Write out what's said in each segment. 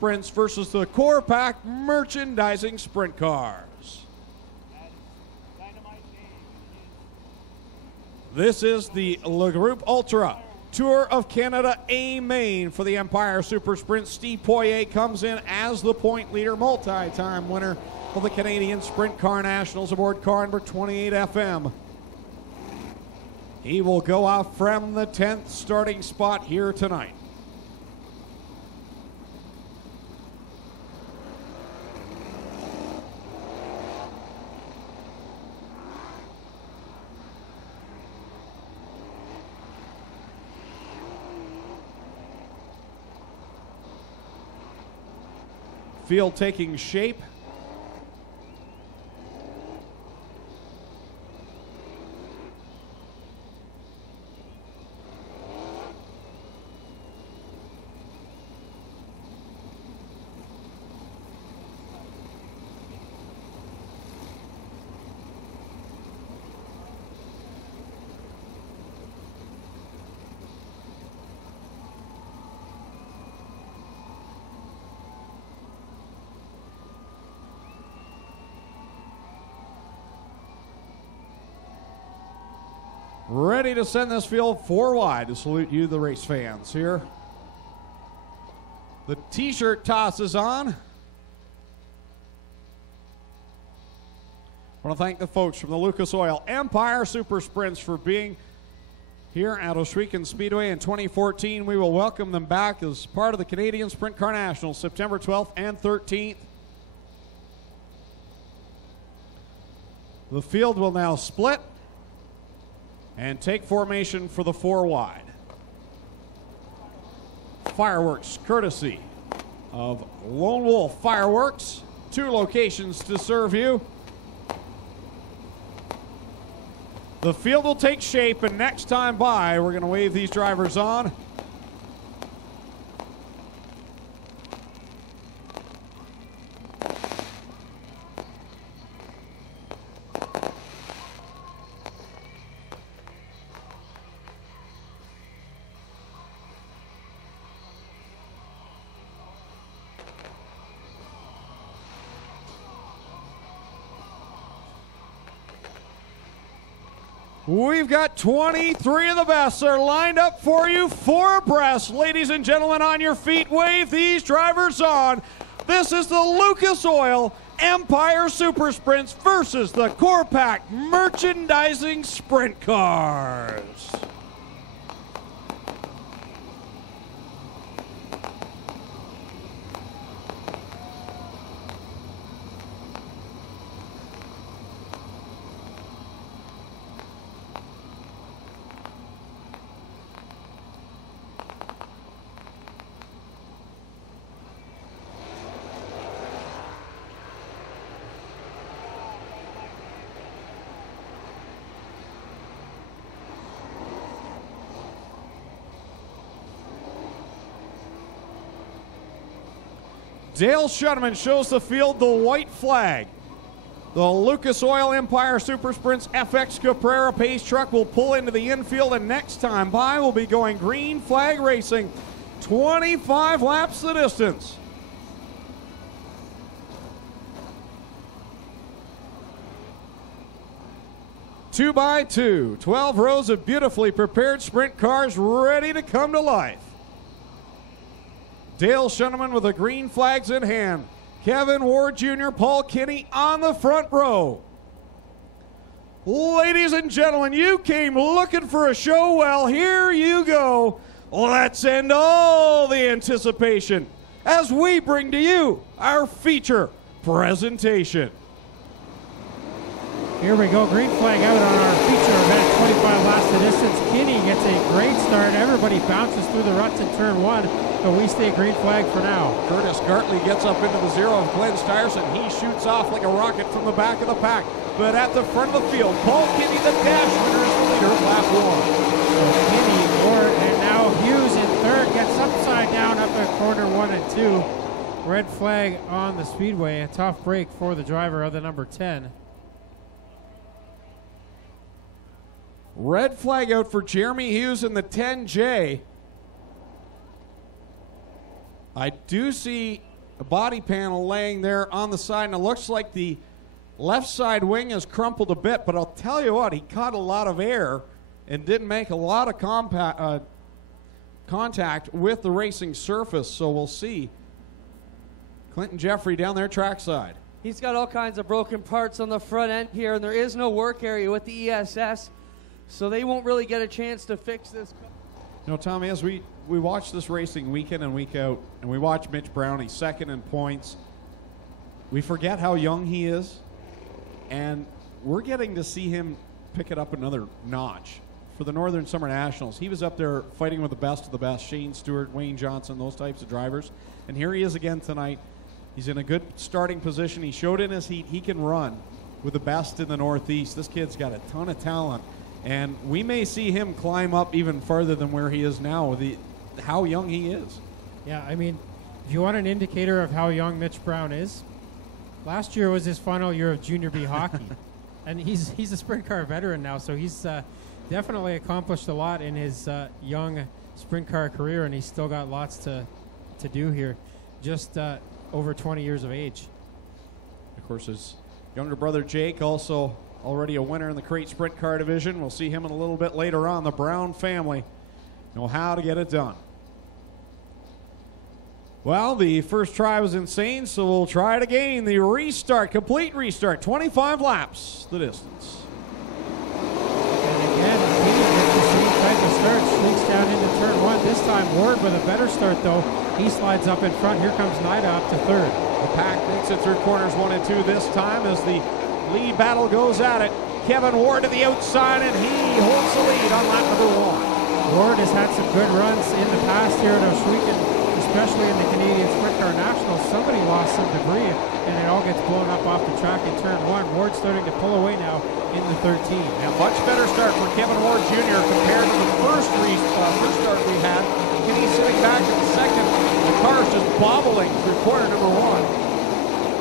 Sprints versus the Corr PAK Merchandising Sprint Cars. This is the Le Groupe Ultra Tour of Canada A main for the Empire Super Sprint. Steve Poirier comes in as the point leader, multi-time winner of the Canadian Sprint Car Nationals aboard car number 28 FM. He will go off from the 10th starting spot here tonight. Field taking shape. Ready to send this field 4 wide to salute you, the race fans here. The t-shirt toss is on. I want to thank the folks from the Lucas Oil Empire Super Sprints for being here at Ohsweken Speedway in 2014. We will welcome them back as part of the Canadian Sprint Car Nationals, September 12th and 13th. The field will now split and take formation for the 4 wide. Fireworks courtesy of Lone Wolf Fireworks. 2 locations to serve you. The field will take shape, and next time by, we're going to wave these drivers on. We've got 23 of the best. They're lined up for you, 4 abreast. Ladies and gentlemen, on your feet, wave these drivers on. This is the Lucas Oil Empire Super Sprints versus the Corr PAK Merchandising Sprint Cars. Dale Shutterman shows the field the white flag. The Lucas Oil Empire Super Sprints FX Caprera Pace truck will pull into the infield, and next time by will be going green flag racing. 25 laps the distance. Two by two, 12 rows of beautifully prepared sprint cars ready to come to life. Dale Shunneman with the green flags in hand. Kevin Ward Jr., Paul Kinney on the front row. Ladies and gentlemen, you came looking for a show. Well, here you go. Let's end all the anticipation as we bring to you our feature presentation. Here we go, green flag out on our feature event, 25 laps the distance. Kinney gets a great start. Everybody bounces through the ruts in turn 1, but we stay green flag for now. Curtis Gartley gets up into the zero of Glenn Stuyerson. He shoots off like a rocket from the back of the pack. But at the front of the field, Paul Kinney, the dash winner, is the leader of lap 1. So Kinney, Ward, and now Hughes in third, gets upside down up at corner 1 and 2. Red flag on the speedway, a tough break for the driver of the number 10. Red flag out for Jeremy Hughes in the 10J. I do see a body panel laying there on the side, and it looks like the left side wing has crumpled a bit, but I'll tell you what, he caught a lot of air and didn't make a lot of contact with the racing surface, so we'll see. Clinton Jeffrey down there trackside. He's got all kinds of broken parts on the front end here, and there is no work area with the ESS, so they won't really get a chance to fix this. You know, Tommy, as we watch this racing week in and week out, and we watch Mitch Brown, he's second in points, we forget how young he is, and we're getting to see him pick it up another notch. For the Northern Summer Nationals, he was up there fighting with the best of the best, Shane Stewart, Wayne Johnson, those types of drivers, and here he is again tonight. He's in a good starting position. He showed in his heat he can run with the best in the Northeast. This kid's got a ton of talent, and we may see him climb up even further than where he is now with how young he is. Yeah, I mean, if you want an indicator of how young Mitch Brown is, last year was his final year of Junior B hockey, and he's a sprint car veteran now, so he's definitely accomplished a lot in his young sprint car career, and he's still got lots to do here. Just over 20 years of age. Of course, his younger brother Jake, also already a winner in the crate sprint car division. We'll see him in a little bit later on. The Brown family know how to get it done. Well, the first try was insane, so we'll try it again. The restart, complete restart, 25 laps, the distance. And again, he gets the same type of start, sneaks down into turn one. This time, Ward with a better start, though. He slides up in front. Here comes Nida up to third. The PAK makes it through corners 1 and 2 this time as the lead battle goes at it. Kevin Ward to the outside, and he holds the lead on lap number 1. Ward has had some good runs in the past here at Ohsweken, especially in the Canadian Sprint Car Nationals. Somebody lost some debris, and it all gets blown up off the track in turn 1. Ward's starting to pull away now in the 13. A much better start for Kevin Ward Jr. compared to the first start we had. Kenny sitting back in the second. The car's just bobbling through corner number 1.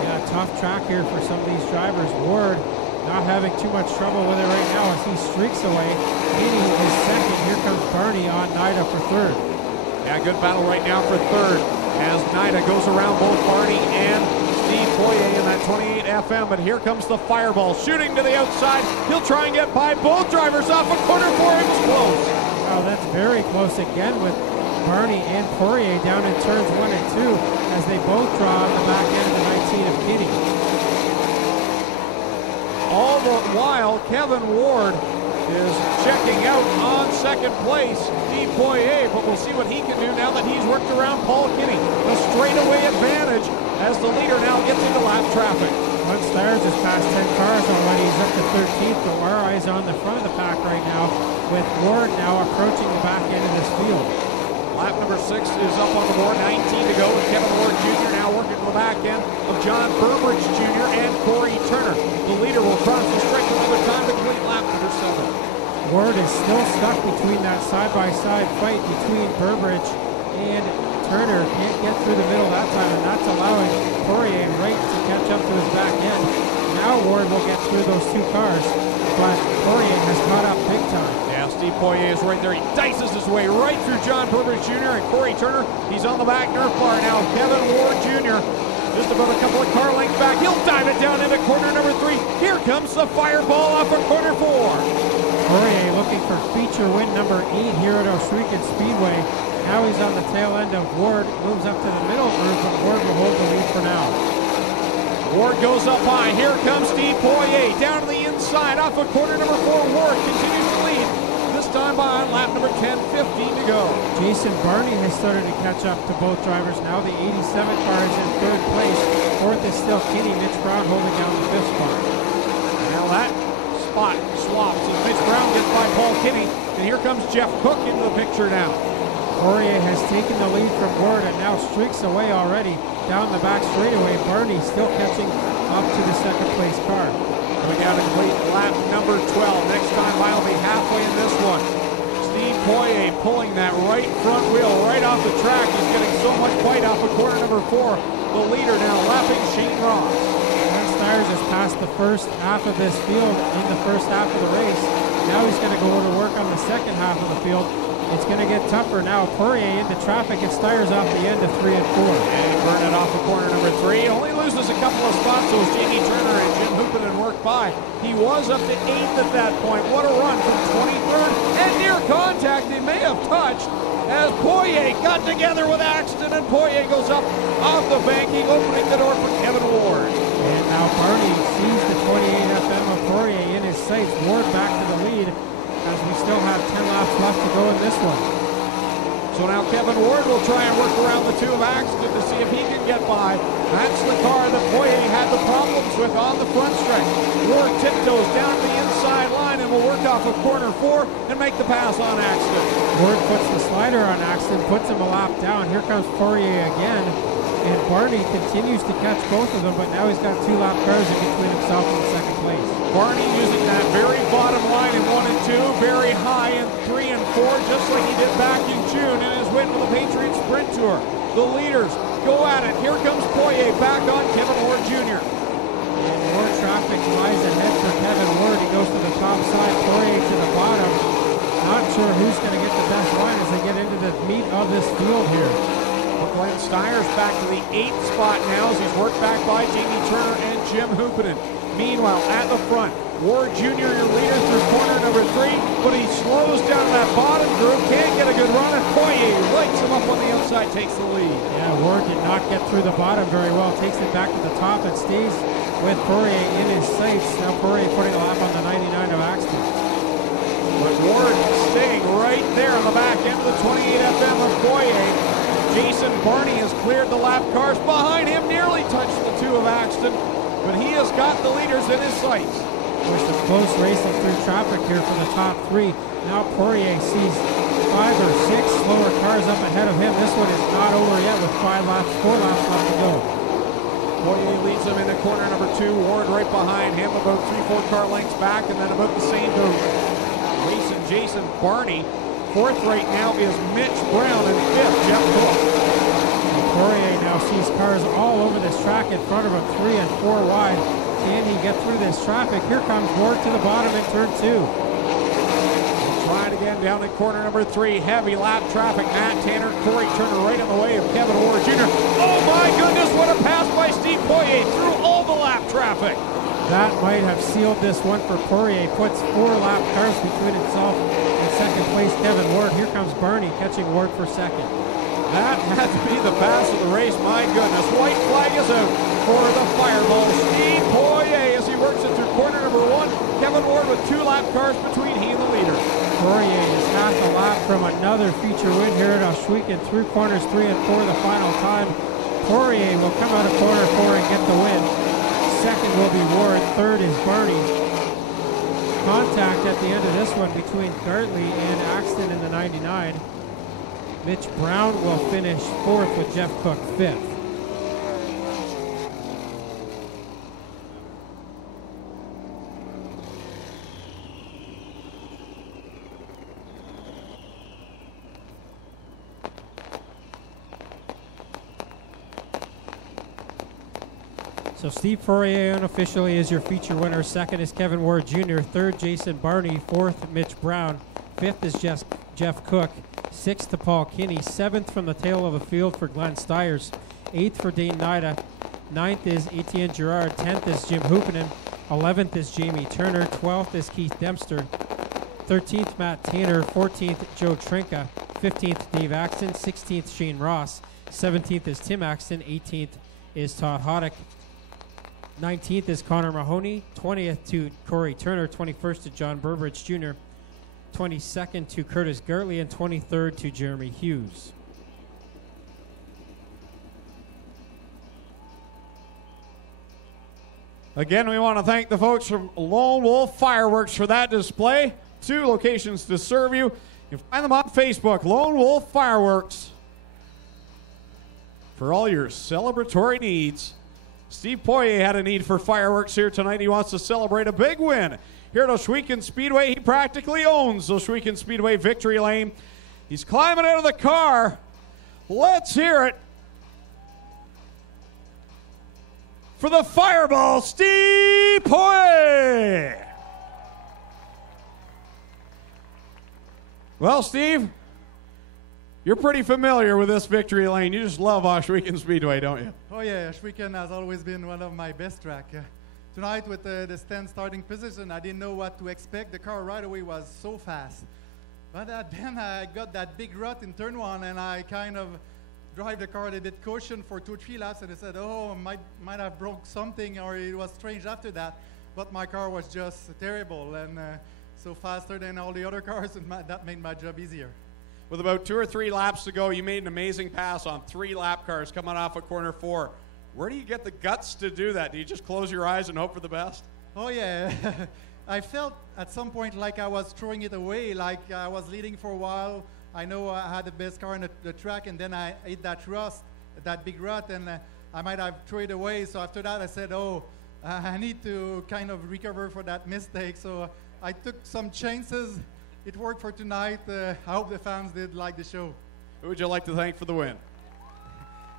Yeah, tough track here for some of these drivers. Ward not having too much trouble with it right now as he streaks away. Kenny is second. Here comes Barney on Nida for third. Yeah, good battle right now for third as Nida goes around both Barney and Steve Poirier in that 28 FM, but here comes the fireball shooting to the outside. He'll try and get by both drivers off of corner 4. It's close. Oh, that's very close again with Barney and Poirier down in turns 1 and 2 as they both draw on the back end of the 19 of Kenny. All the while, Kevin Ward is checking out on second place, Steve Poirier, but we'll see what he can do now that he's worked around Paul Kinney. A straightaway advantage as the leader now gets into lap traffic. Hunt Stires has passed 10 cars already. He's up to 13th, but our eyes on the front of the pack right now with Ward now approaching the back end of this field. Lap number 6 is up on the board, 19 to go with Kevin Ward Jr. now working to the back end of John Burbridge Jr. and Corey Turner. The leader will cross the stretch another time to complete lap number 7. Ward is still stuck between that side-by-side fight between Burbridge and Turner. Can't get through the middle that time, and that's allowing Poirier right to catch up to his back end. Now Ward will get through those two cars, but Poirier has caught up big time. Yeah, Steve Poirier is right there. He dices his way right through John Burbridge Jr. and Corey Turner. He's on the back Nerf bar now. Kevin Ward Jr. just about a couple of car lengths back. He'll dive it down into corner number 3. Here comes the fireball off of corner 4. Poirier looking for feature win number 8 here at Ohsweken Speedway. Now he's on the tail end of Ward, moves up to the middle group, but Ward will hold the lead for now. Ward goes up high. Here comes Steve Poirier down to the inside off of corner number 4. Ward continues to lead. This time by on lap number 10, 15 to go. Jason Barney has started to catch up to both drivers now. The 87 car is in third place. Fourth is still Kenny. Mitch Brown holding down the 5th spot. Now that spot swaps as Mitch Brown gets by Paul Kinney, and here comes Jeff Cook into the picture now. Poirier has taken the lead from Ward and now streaks away already down the back straightaway. Barney still catching up to the second place car. Going out to complete lap number 12. Next time by will be halfway in this one. Steve Poirier pulling that right front wheel right off the track. He's getting so much bite off of corner number 4. The leader now lapping Shane Ross. Stires has passed the first half of this field in the first half of the race. Now he's going to go to work on the second half of the field. It's going to get tougher now. Poirier into traffic. It Steyer's off the end of 3 and 4. And burn it off the corner number 3. Only loses a couple of spots, so as Jamie Turner and Jim Hoopinen work by. He was up to 8th at that point. What a run from 23rd. And near contact, they may have touched as Poirier got together with Axton, and Poirier goes up off the banking, opening the door for Kevin Ward. And now Barney sees the 28 FM of Poirier in his sights. Ward back to the lead as we still have 10 laps left to go in this one. So now Kevin Ward will try and work around the 2 of Axton to see if he can get by. That's the car that Poirier had the problems with on the front stretch. Ward tiptoes down to the inside line and will work off of corner 4 and make the pass on Axton. Ward puts the slider on Axton, puts him a lap down. Here comes Poirier again. And Barney continues to catch both of them, but now he's got 2 lap cars in between himself and second place. Barney using that very bottom line in 1 and 2, very high in 3 and 4, just like he did back in June in his win with the Patriot Sprint Tour. The leaders go at it. Here comes Poirier back on Kevin Ward Jr. And more traffic lies ahead for Kevin Ward. He goes to the top side, Poirier to the bottom. Not sure who's going to get the best line as they get into the meat of this field here. Glenn Steyer's back to the 8th spot now as he's worked back by Jamie Turner and Jim Hoopinen. Meanwhile, at the front, Ward Jr., your leader through corner number 3, but he slows down that bottom group, can't get a good run, and Poirier lights him up on the outside, takes the lead. Yeah, Ward did not get through the bottom very well, takes it back to the top and stays with Poirier in his sights. Now Poirier putting a lap on the 99 of Axton. But Ward staying right there on the back end of the 28 FM of Poirier. Jason Barney has cleared the lap cars behind him, nearly touched the 2 of Axton, but he has got the leaders in his sights. There's some close racing through traffic here for the top 3. Now Poirier sees 5 or 6 slower cars up ahead of him. This one is not over yet with 4 laps left to go. Poirier leads him into corner number 2. Ward right behind him, about 3-4 car lengths back, and then about the same to Jason Barney. 4th right now is Mitch Brown, and 5th, Jeff Cook. Poirier now sees cars all over this track in front of him, 3 and 4 wide. Can he get through this traffic? Here comes Ward to the bottom in turn 2. Try it again down in corner number 3. Heavy lap traffic. Matt Tanner, Corey Turner right in the way of Kevin Ward Jr. Oh my goodness, what a pass by Steve Poirier through all the lap traffic. That might have sealed this one for Poirier. Puts 4 lap cars between himself and second place Kevin Ward. Here comes Barney catching Ward for second. That had to be the pass of the race, my goodness. White flag is out for the fireball. Steve Poirier as he works it through corner number 1. Kevin Ward with 2 lap cars between he and the leader. Poirier is half a lap from another feature win here at Ohsweken through corners 3 and 4 the final time. Poirier will come out of corner 4 and get the win. Second will be Ward. Third is Barney. Contact at the end of this one between Gartley and Axton in the 99. Mitch Brown will finish 4th with Jeff Cook 5th. So Steve Poirier unofficially is your feature winner. Second is Kevin Ward Jr. Third, Jason Barney. 4th, Mitch Brown. 5th is Jeff Cook. 6th to Paul Kinney. 7th from the tail of the field for Glenn Steyers. 8th for Dane Nida. 9th is Etienne Girard. 10th is Jim Hoopinen. 11th is Jamie Turner. 12th is Keith Dempster. 13th, Matt Tanner. 14th, Joe Trinka. 15th, Dave Axton. 16th, Shane Ross. 17th is Tim Axton. 18th is Todd Hoddick. 19th is Connor Mahoney. 20th to Corey Turner. 21st to John Burbridge Jr. 22nd to Curtis Gartley, and 23rd to Jeremy Hughes. Again, we want to thank the folks from Lone Wolf Fireworks for that display. 2 locations to serve you. You can find them on Facebook, Lone Wolf Fireworks, for all your celebratory needs. Steve Poirier had a need for fireworks here tonight. He wants to celebrate a big win here at Ohsweken Speedway. He practically owns Ohsweken Speedway Victory Lane. He's climbing out of the car. Let's hear it for the fireball, Steve Poirier. Well, Steve, You're pretty familiar with this victory lane. You just love Ohsweken Speedway, don't you? Oh yeah, Ohsweken has always been one of my best tracks. Tonight with the stand starting position, I didn't know what to expect. The car right away was so fast. But then I got that big rut in turn one, and I kind of drive the car a bit caution for 2 or 3 laps, and I said, oh, might have broke something, or it was strange after that. But my car was just terrible, and so faster than all the other cars, and that made my job easier. With about 2 or 3 laps to go, you made an amazing pass on 3 lap cars coming off of corner 4. Where do you get the guts to do that? Do you just close your eyes and hope for the best? Oh yeah, I felt at some point like I was throwing it away, like I was leading for a while. I know I had the best car on the track, and then I hit that big rut, and I might have thrown it away. So after that I said, oh, I need to kind of recover for that mistake. So I took some chances. It worked for tonight. I hope the fans did like the show. Who would you like to thank for the win?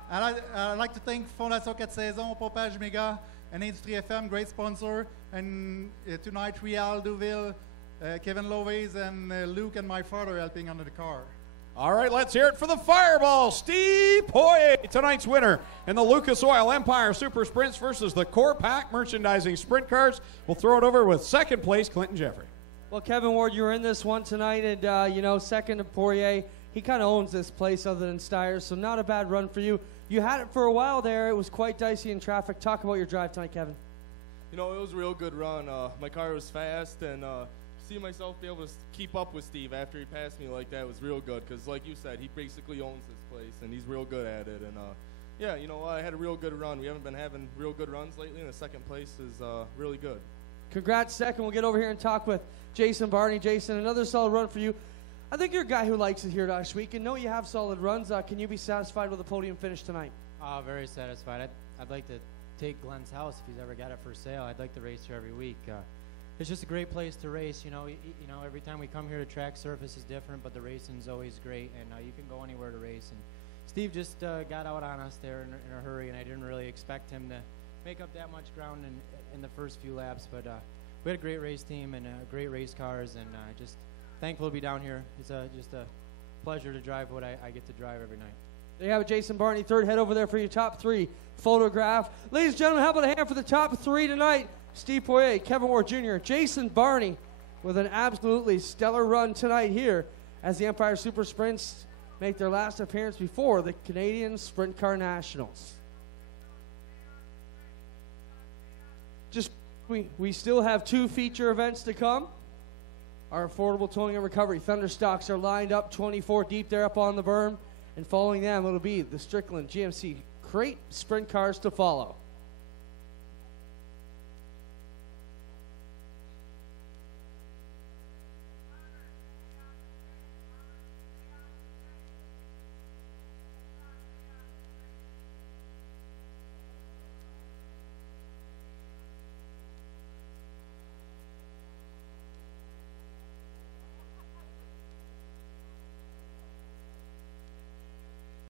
I'd like to thank Fondation 4 Saisons, Pompage Méga, and Industrie FM, great sponsor. And tonight, Rial Deauville, Kevin Loves, and Luke and my father helping under the car. All right, let's hear it for the Fireball, Steve Poirier, tonight's winner in the Lucas Oil Empire Super Sprints versus the Corr PAK Merchandising Sprint Cars. We'll throw it over with second place, Clinton Jeffrey. Well, Kevin Ward, you were in this one tonight, and, you know, second to Poirier. He kind of owns this place other than Steyr, so not a bad run for you. You had it for a while there. It was quite dicey in traffic. Talk about your drive tonight, Kevin. You know, it was a real good run. My car was fast, and see myself be able to keep up with Steve after he passed me like that was real good, because like you said, he basically owns this place, and he's real good at it. And, yeah, you know, I had a real good run. We haven't been having real good runs lately, and the second place is really good. Congrats, second. We'll get over here and talk with Jason Barney. Jason, another solid run for you. I think you're a guy who likes it here at Ohsweken. Know you have solid runs. Can you be satisfied with the podium finish tonight? Very satisfied. I'd like to take Glenn's house if he's ever got it for sale. I'd like to race here every week. It's just a great place to race. You know, every time we come here, the track surface is different, but the racing's always great, and you can go anywhere to race. And Steve just got out on us there in a hurry, and I didn't really expect him to make up that much ground in the first few laps. But we had a great race team and great race cars, and just thankful to be down here. It's just a pleasure to drive what I get to drive every night. There you have it, Jason Barney. Third, head over there for your top 3 photograph. Ladies and gentlemen, how about a hand for the top 3 tonight? Steve Poirier, Kevin Ward Jr., Jason Barney with an absolutely stellar run tonight here as the Empire Super Sprints make their last appearance before the Canadian Sprint Car Nationals. We still have 2 feature events to come. Our affordable towing and recovery Thunderstocks are lined up 24 deep there up on the berm. And following them, it'll be the Strickland GMC Crate Sprint Cars to follow.